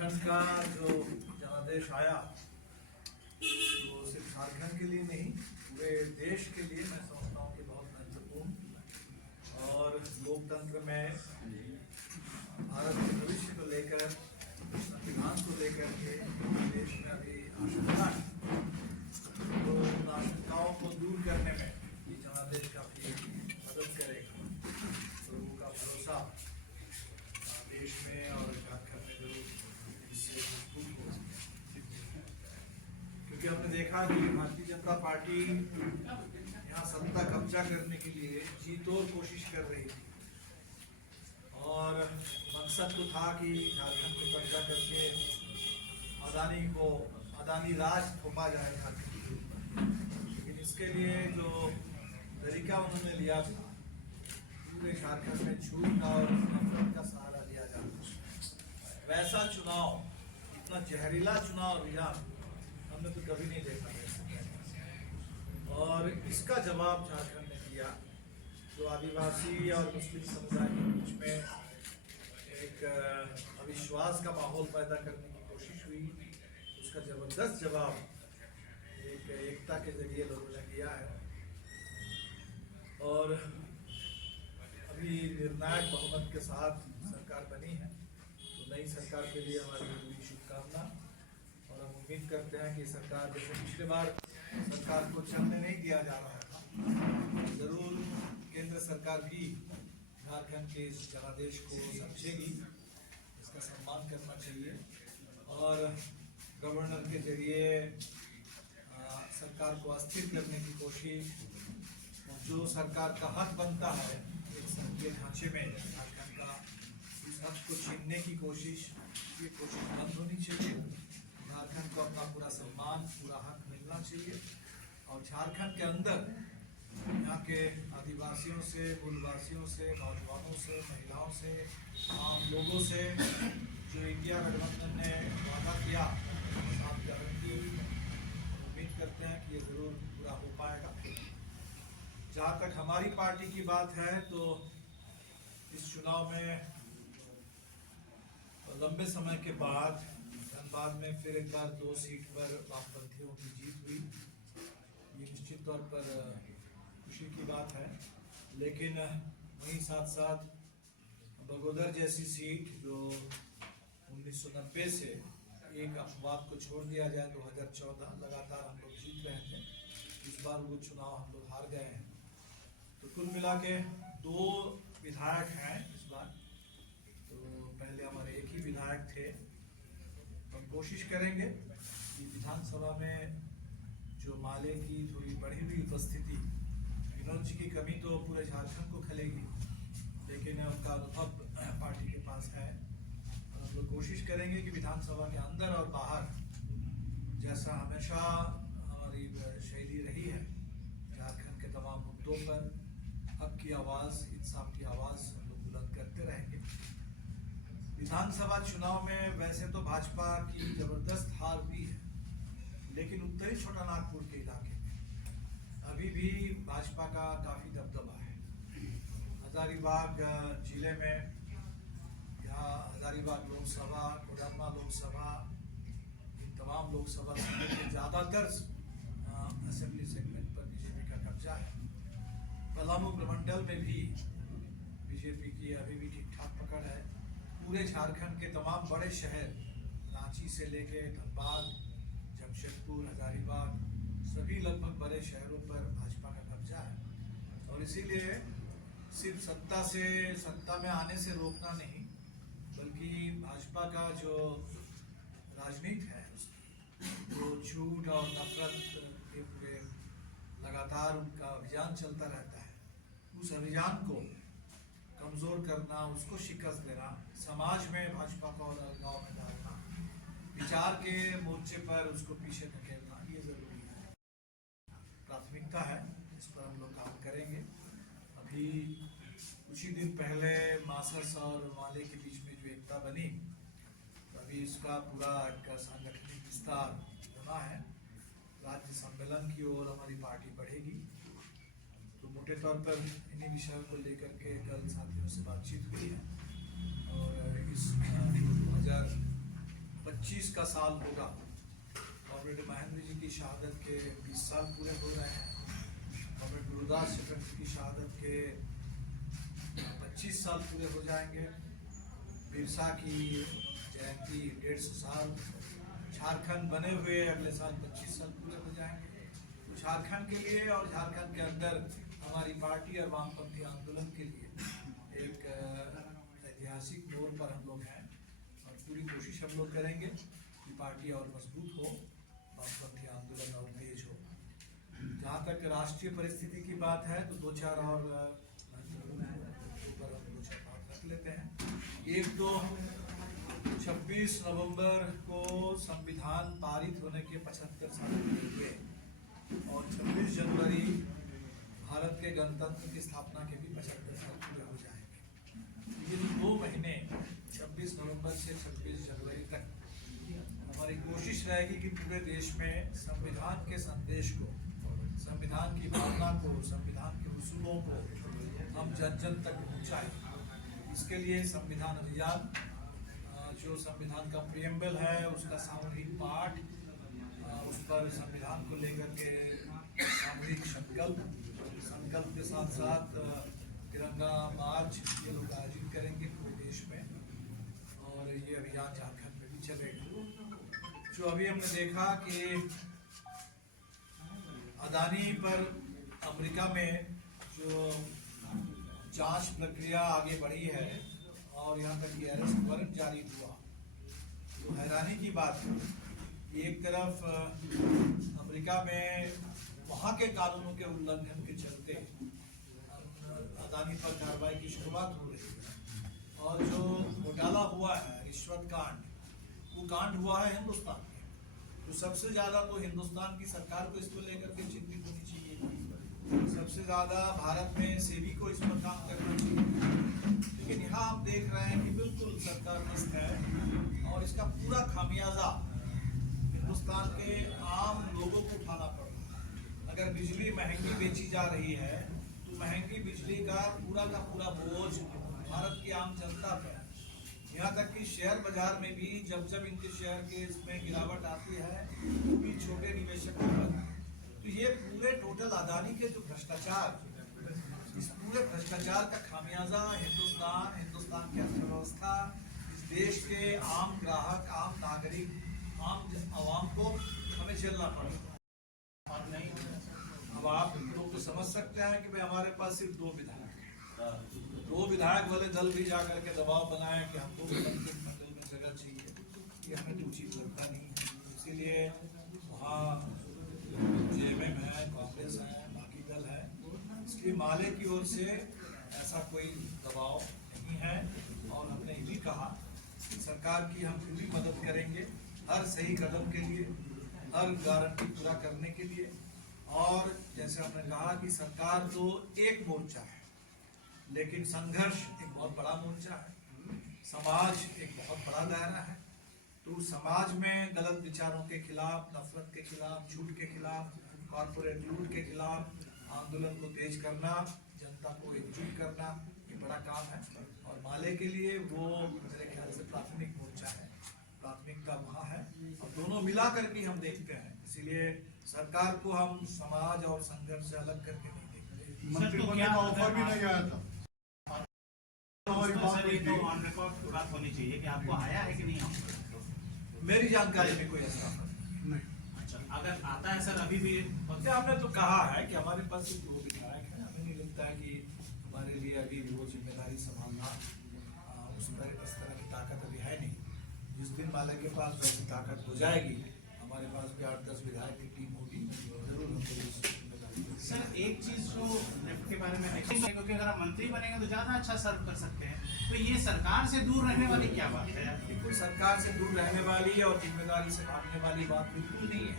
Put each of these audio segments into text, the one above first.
झारखंड का जो जनादेश आया तो सिर्फ झारखंड के लिए नहीं पूरे देश के लिए मैं समझता हूँ कि बहुत महत्वपूर्ण और लोकतंत्र में भारत के भविष्य को लेकर संविधान को लेकर के देश में अभी आशंका है। तो उन आशंकाओं को दूर करने में ये जनादेश काफी मदद करेगा। लोगों का भरोसा देश में और झारखंड में जरूर इससे मजबूत हो, क्योंकि हमने देखा कि भारतीय जनता पार्टी यहाँ सत्ता कब्जा करने के लिए जी तोड़ कोशिश कर रही थी और मकसद तो था कि झारखंड को कब्जा करके अदानी राज थोपा जाए झारखंड के ऊपर। लेकिन इसके लिए जो तरीका उन्होंने लिया था, पूरे झारखंड में झूठ और नफरत का सहारा लिया जाता, वैसा चुनाव, इतना जहरीला चुनाव अभियान हमने तो कभी नहीं देखा है। और इसका जवाब झारखंड ने दिया। जो आदिवासी और मुस्लिम समुदाय के बीच में एक अविश्वास का माहौल पैदा करने की कोशिश हुई, उसका जबरदस्त जवाब एक एकता के जरिए लोगों ने दिया है। और अभी निर्णायक बहुमत के साथ सरकार बनी है, तो नई सरकार के लिए हमारी पूरी शुभकामना। और हम उम्मीद करते हैं कि सरकार, जैसे पिछले बार सरकार को चलने नहीं दिया जा रहा था, जरूर केंद्र सरकार भी झारखंड के इस जनादेश को समझेगी, इसका सम्मान करना चाहिए और गवर्नर के जरिए सरकार को अस्थिर करने की कोशिश, जो सरकार का हक बनता है एक संघीय ढांचे में झारखंड का, उस हक को छीनने की कोशिश, ये कोशिश बंद होनी चाहिए। झारखंड को अपना पूरा सम्मान, पूरा हक मिलना चाहिए और झारखंड के अंदर यहाँ के आदिवासियों से, मूलवासियों से, नौजवानों से, महिलाओं से, आम लोगों से जो इंडिया गठबंधन ने वादा किया, साथ गारंटी, उम्मीद करते हैं कि ये जरूर पूरा हो पाएगा। जहाँ तक हमारी पार्टी की बात है तो इस चुनाव में लंबे समय के बाद धनबाद में फिर एक बार 2 सीट पर वामपंथियों की जीत हुई। ये निश्चित तौर पर खुशी की बात है, लेकिन वहीं साथ साथ बगोदर जैसी सीट जो 1990 से एक अपवाद को छोड़ दिया जाए 2014 लगातार हम लोग जीत रहे थे, इस बार वो चुनाव हम लोग हार गए हैं। तो कुल मिला के 2 विधायक हैं इस बार, तो पहले हमारे एक ही विधायक थे। हम कोशिश करेंगे कि विधानसभा में जो माले की थोड़ी बढ़ी हुई उपस्थिति, विनोद जी की कमी तो पूरे झारखंड को खलेगी, लेकिन उनका अनुभव पार्टी के पास है और हम लोग कोशिश करेंगे कि विधानसभा के अंदर और बाहर, जैसा हमेशा हमारी शैली रही है, झारखंड के तमाम मुद्दों पर हक की आवाज़, इंसाफ की आवाज़ हम लोग बुलंद करते रहेंगे। विधानसभा चुनाव में वैसे तो भाजपा की जबरदस्त हार हुई है, लेकिन उत्तरी छोटा नागपुर के इलाके में अभी भी भाजपा का काफ़ी दबदबा है। हजारीबाग जिले में, यहाँ हजारीबाग लोकसभा, कोडरमा लोकसभा, इन तमाम लोकसभा सीटों के ज़्यादातर असेंबली सेगमेंट पर बीजेपी का कब्जा है। पलामू प्रमंडल में भी बीजेपी की अभी भी ठीक ठाक पकड़ है। पूरे झारखंड के तमाम बड़े शहर, रांची से लेके धनबाद, जमशेदपुर, हजारीबाग, सभी लगभग बड़े शहरों पर भाजपा का कब्जा है। और इसीलिए सिर्फ सत्ता में आने से रोकना नहीं, बल्कि भाजपा का जो राजनीति है, जो झूठ और नफरत के पूरे लगातार उनका अभियान चलता रहता है, उस अभियान को कमज़ोर करना, उसको शिकस्त देना, समाज में भाजपा को और अलगाव में डालना, विचार के मोर्चे पर उसको पीछे धकेलना, ये ज़रूरी है, प्राथमिकता है। इस पर हम लोग काम करेंगे। अभी कुछ ही दिन पहले मासस और माले के बीच में जो एकता बनी, अभी इसका पूरा एक सांगठनिक विस्तार होना है। राज्य सम्मेलन की ओर हमारी पार्टी बढ़ेगी। तो मोटे तौर पर इन्हीं विषयों को लेकर के कल साथियों से बातचीत हुई है और इस 20 का साल होगा। कॉमरेड महेंद्र जी की शहादत के 20 साल पूरे हो रहे हैं। कॉमरेड गुरुदास चटर्जी की शहादत के 25 साल पूरे हो जाएंगे। बिरसा की जयंती 150 साल। झारखंड बने हुए अगले साल 25 साल पूरे हो जाएंगे। तो झारखंड के लिए और झारखंड के अंदर हमारी पार्टी और वामपंथी आंदोलन के लिए एक ऐतिहासिक मोड़ पर हम लोग हैं और पूरी कोशिश हम लोग करेंगे कि पार्टी और मजबूत हो, वामपंथी आंदोलन और तेज हो। जहाँ तक राष्ट्रीय परिस्थिति की बात है तो दो चार रख लेते हैं। एक तो 26 नवंबर को संविधान पारित होने के 75 साल पूरे हुए और 26 जनवरी भारत के गणतंत्र की स्थापना के भी 75 साल पूरे हो जाएंगे। ये जो 2 महीने 26 नवंबर से 26 जनवरी तक हमारी कोशिश रहेगी कि पूरे देश में संविधान के संदेश को, संविधान की भावना को, संविधान के उसूलों को हम जन जन तक पहुँचाएं। इसके लिए संविधान अभियान, जो संविधान का प्रियम्बल है उसका सामूहिक पाठ, उस पर संविधान को लेकर के सामूहिक संकल्प के साथ साथ तिरंगा मार्च ये लोग आयोजित करेंगे पूरे देश में और ये अभियान झारखंड में भी चलेगा। जो अभी हमने देखा कि अदानी पर अमेरिका में जो जांच प्रक्रिया आगे बढ़ी है और यहाँ तक कि अरेस्ट वारंट जारी हुआ, तो हैरानी की बात है। एक तरफ अमेरिका में वहाँ के कानूनों के उल्लंघन के चलते अदानी पर कार्रवाई की शुरुआत हो रही है और जो घोटाला हुआ है, रिश्वत कांड, वो कांड हुआ है हिंदुस्तान में। तो सबसे ज्यादा तो हिंदुस्तान की सरकार को इसको लेकर के चिंतित होनी चाहिए। सबसे ज्यादा भारत में सेबी को इस पर काम करना चाहिए। लेकिन यहाँ आप देख रहे हैं कि बिल्कुल सरकार मस्त है और इसका पूरा खामियाजा हिंदुस्तान के आम लोगों को उठाना पड़ रहा है। अगर बिजली महंगी बेची जा रही है तो महंगी बिजली का पूरा बोझ भारत की आम जनता पर है। यहाँ तक कि शेयर बाजार में भी जब इनके शेयर के इसमें गिरावट आती है वो भी छोटे निवेशकों पर। तो ये पूरे टोटल अदानी के जो भ्रष्टाचार, इस पूरे भ्रष्टाचार का खामियाजा हिंदुस्तान की अर्थव्यवस्था, इस देश के आम ग्राहक, आम नागरिक, आम आवाम को हमें झेलना पड़ेगा। और नहीं, अब आप लोग तो समझ सकते हैं कि भाई हमारे पास सिर्फ 2 विधायक वाले दल भी जाकर के दबाव बनाए कि हमको मंडल में जगह चाहिए, ये हमें तो उचित लगता नहीं है। इसीलिए वहाँ जेएमएम है, कांग्रेस है, बाकी दल है, इसलिए माले की ओर से ऐसा कोई दबाव नहीं है। और हमने ये भी कहा कि सरकार की हम पूरी मदद करेंगे हर सही कदम के लिए, हर गारंटी पूरा करने के लिए। और जैसे हमने कहा कि सरकार तो एक मोर्चा है, लेकिन संघर्ष एक बहुत बड़ा मोर्चा है, समाज एक बहुत बड़ा दायरा है। तो समाज में गलत विचारों के खिलाफ, नफरत के खिलाफ, झूठ के खिलाफ, कॉर्पोरेट लूट के खिलाफ आंदोलन को तेज करना, जनता को एकजुट करना, ये बड़ा काम है। और माले के लिए वो मेरे ख्याल से प्राथमिक मोर्चा है, प्राथमिकता वहाँ है और दोनों मिला करके हम देखते हैं। इसीलिए सरकार को हम समाज और संघर्ष से अलग करके नहीं देखते। मंत्री बनने का ऑफर भी नहीं आया था। तो ऑन रिकॉर्ड बात होनी चाहिए कि आपको आया है कि नहीं आया। मेरी जानकारी में कोई ऐसा नहीं। अच्छा, अगर आता है सर अभी भी हमने तो कहा है कि हमारे पास सिर्फ 2 विधायक हैं। हमें नहीं लगता है कि हमारे लिए अभी वो जिम्मेदारी संभालना, उस पर इस तरह की ताकत अभी है नहीं। जिस दिन माले के पास वैसी ताकत हो जाएगी, हमारे पास भी 8-10 विधायक की टीम होगी, जरूर हम सर एक चीज जो नेफ्ट के बारे में है, क्योंकि अगर आप मंत्री बनेंगे तो ज्यादा अच्छा सर्व कर सकते हैं, तो ये सरकार से दूर रहने वाली क्या बात है? बिल्कुल सरकार से दूर रहने वाली और जिम्मेदारी से भागने वाली बात बिल्कुल नहीं है।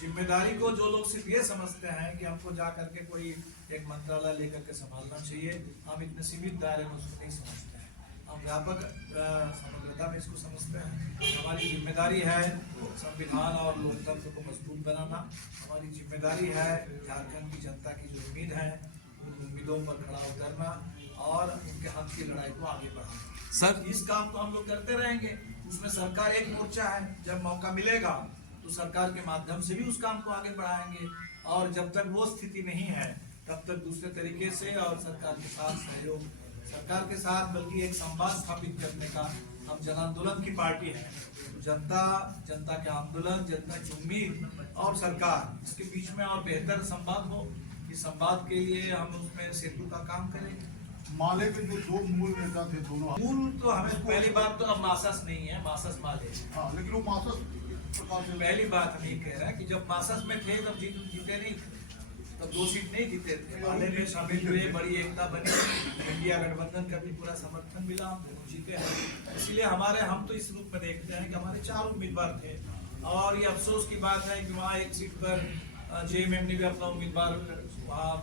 जिम्मेदारी को जो लोग सिर्फ ये समझते हैं कि हमको जा करके कोई एक मंत्रालय लेकर के संभालना चाहिए, हम इतने सीमित दायरे में उसको नहीं समझते हैं। हम व्यापक समग्रता में इसको समझते हैं। हमारी जिम्मेदारी है संविधान और लोकतंत्र को मजबूत बनाना। हमारी जिम्मेदारी है झारखंड की जनता की जो उम्मीद है उन उम्मीदों पर खड़ा उतरना और उनके हक की लड़ाई को आगे बढ़ाना। सर इस काम को हम लोग करते रहेंगे। उसमें सरकार एक मोर्चा है, जब मौका मिलेगा तो सरकार के माध्यम से भी उस काम को आगे बढ़ाएंगे, और जब तक वो स्थिति नहीं है तब तक दूसरे तरीके से और सरकार के साथ सहयोग, सरकार के साथ बल्कि एक संवाद स्थापित करने का हम जन आंदोलन की पार्टी है। तो जनता के आंदोलन, जनता की उम्मीद और सरकार, इसके बीच में और बेहतर संवाद हो। इस संवाद के लिए हम उसमें सेतु का काम करेंगे। माले के जो दो मूल नेता थे दोनों, मूल तो हमें पहली बात तो अब मासस नहीं है, मासस माले। हाँ, लेकिन वो मासस प्रकार से पहली बात हम ये कह रहे हैं कि जब मासस में थे तब जीते नहीं थे, तब 2 सीट नहीं जीते थे। माले में शामिल हुए, बड़ी एकता बनी, इंडिया गठबंधन का भी पूरा समर्थन मिला, हम दोनों जीते हैं। इसलिए हम तो इस रूप में देखते हैं कि हमारे 4 उम्मीदवार थे, और ये अफसोस की बात है कि वहाँ एक सीट पर जेएमएम ने भी अपना उम्मीदवार वहाँ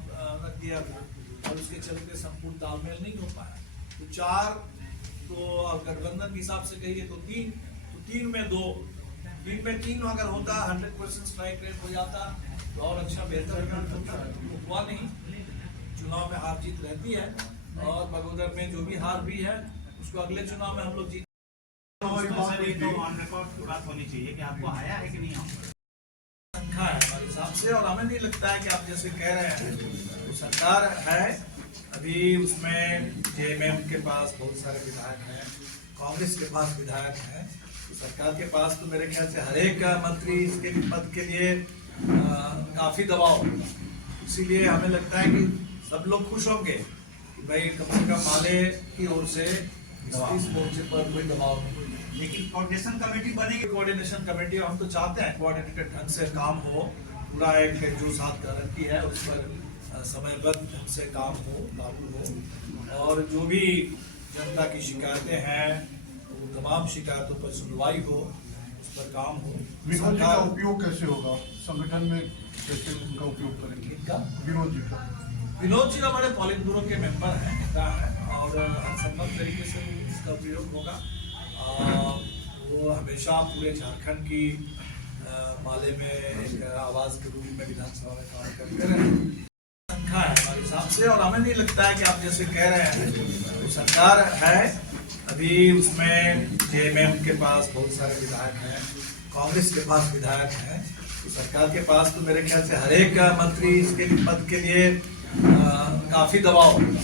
रख दिया था, और उसके चलते संपूर्ण तालमेल नहीं हो पाया। तो 4 तो गठबंधन के हिसाब से कहिए तो 3 में 2, 3 में 3 अगर होता, 100% स्ट्राइक रेट हो जाता तो और अच्छा बेहतर होता। तो हुआ नहीं। चुनाव में हार जीत रहती है, और बगोदर में जो भी हार भी है उसको अगले चुनाव में हम लोग जीत। सर ये तो ऑन रिकॉर्ड बात होनी चाहिए कि आपको आया है कि नहीं आया संख्या है हमारे हिसाब से, और हमें नहीं लगता है कि आप जैसे कह रहे हैं तो सरकार है अभी, उसमें जेएमएम के पास बहुत सारे विधायक हैं, कांग्रेस के पास विधायक हैं, तो सरकार के पास तो मेरे ख्याल से हर एक मंत्री इसके पद के लिए काफी दबाव होगा। इसीलिए हमें लगता है कि सब लोग खुश होंगे कि भाई कम से कम माले की ओर से इस मोर्चे पर कोई दबाव नहीं। लेकिन कोऑर्डिनेशन कमेटी बनेगी। कोऑर्डिनेशन कमेटी हम तो चाहते हैं कोऑर्डिनेटेड ढंग से काम हो, पूरा एक जो 7 गारंटी है उस पर समयबद्ध ढंग से काम हो, लागू हो, और जो भी जनता की शिकायतें हैं वो तमाम शिकायतों पर सुनवाई हो, उस पर काम हो। विनोद जी का उपयोग कैसे होगा संगठन में, कैसे उनका उपयोग करेंगे? विनोद जी का, विनोद जी हमारे पॉलिट ब्यूरो के मेंबर हैं, नेता हैं, और हर संभव तरीके से इसका उपयोग होगा। वो हमेशा पूरे झारखंड की माले में एक आवाज के रूप में विधानसभा में काम करते रहे। संख्या है हमारे हिसाब से, और हमें नहीं लगता है कि आप जैसे कह रहे हैं तो सरकार है अभी, उसमें जेएमएम के पास बहुत सारे विधायक हैं, कांग्रेस के पास विधायक हैं, तो सरकार के पास तो मेरे ख्याल से हर एक मंत्री इसके पद के लिए काफी दबाव होगा।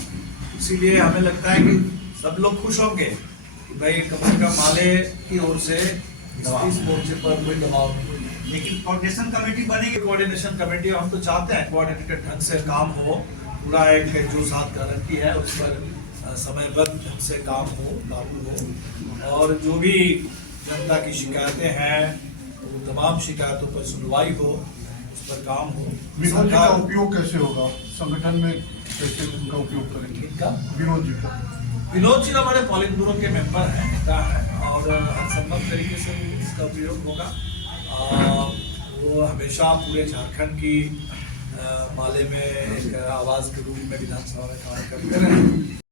इसीलिए हमें लगता है कि सब लोग खुश होंगे कि भाई कम से कम माले की ओर से इस मोर्चे पर कोई दबाव नहीं। लेकिन कोऑर्डिनेशन कमेटी बनेगी। कोऑर्डिनेशन कमेटी हम तो चाहते हैं कोऑर्डिनेटेड ढंग से काम हो, पूरा एक जो 7 गारंटी है उस पर समयबद्ध ढंग से काम हो, लागू हो, और जो भी जनता की शिकायतें हैं वो तमाम शिकायतों पर सुनवाई हो, उस पर काम हो। विनोद जी का उपयोग कैसे होगा संगठन में, कैसे उनका उपयोग करेंगे? विनोद जी का, विनोद जी हमारे पॉलिट ब्यूरो के मेंबर हैं, नेता हैं, और हर संभव तरीके से इसका उपयोग होगा। वो हमेशा पूरे झारखंड की माले में एक आवाज के रूप में विधानसभा में काम करते रहे।